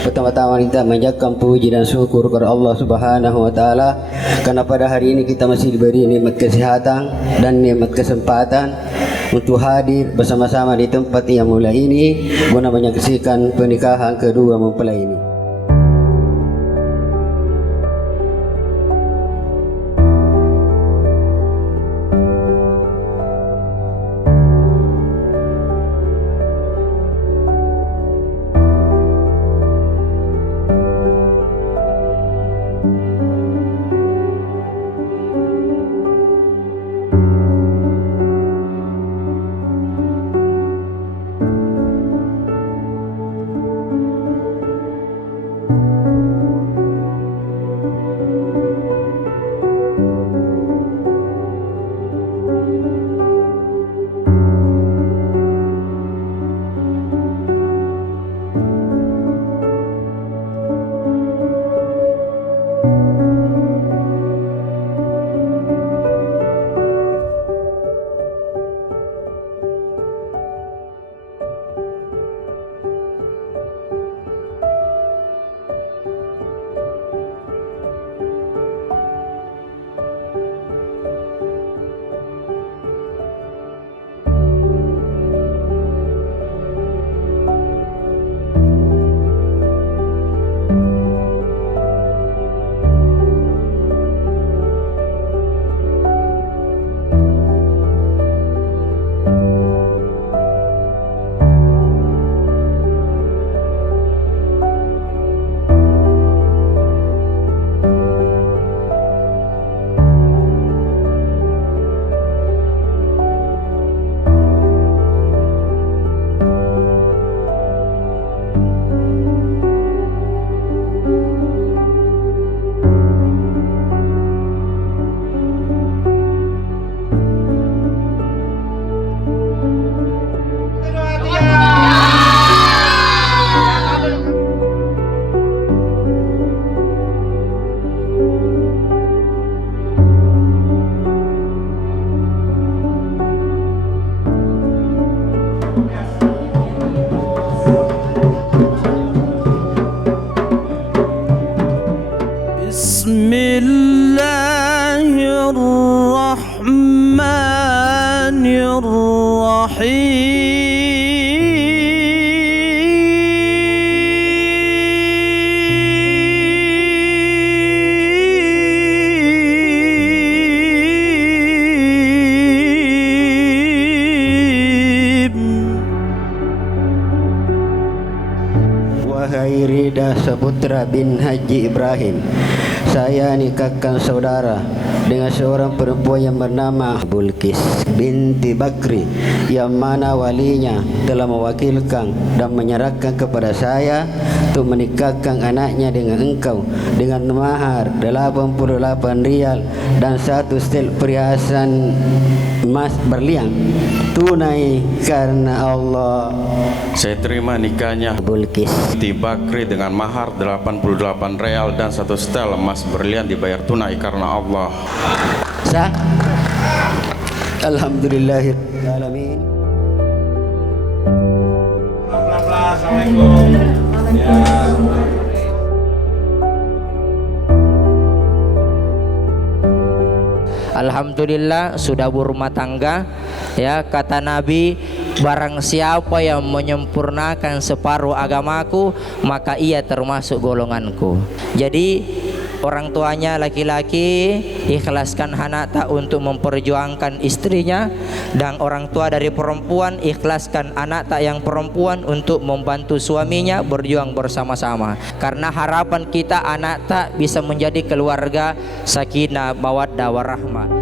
Pertama-tama kita menjaga puji dan syukur kepada Allah Subhanahu wa taala karena pada hari ini kita masih diberi nikmat kesehatan dan nikmat kesempatan untuk hadir bersama-sama di tempat yang mulia ini guna menyaksikan pernikahan kedua mempelai ini. Wahai Rida Saputra bin Haji Ibrahim, saya nikahkan saudara dengan seorang perempuan yang bernama Bulkis binti Bakri, yang mana walinya telah mewakilkan dan menyerahkan kepada saya untuk menikahkan anaknya dengan engkau dengan mahar 88 rial dan 1 setel perhiasan emas berlian tunai karena Allah. Saya terima nikahnya Bulkis binti Bakri dengan mahar 88 real dan 1 setel emas berlian dibayar tunai karena Allah. Sah. Alhamdulillahirabbil alamin. Assalamualaikum. Alhamdulillah sudah berumah tangga. Ya, kata Nabi, barang siapa yang menyempurnakan separuh agamaku, maka ia termasuk golonganku. Jadi orang tuanya laki-laki ikhlaskan anak tak untuk memperjuangkan istrinya, dan orang tua dari perempuan ikhlaskan anak tak yang perempuan untuk membantu suaminya berjuang bersama-sama. Karena harapan kita anak tak bisa menjadi keluarga sakinah mawaddah warahmah.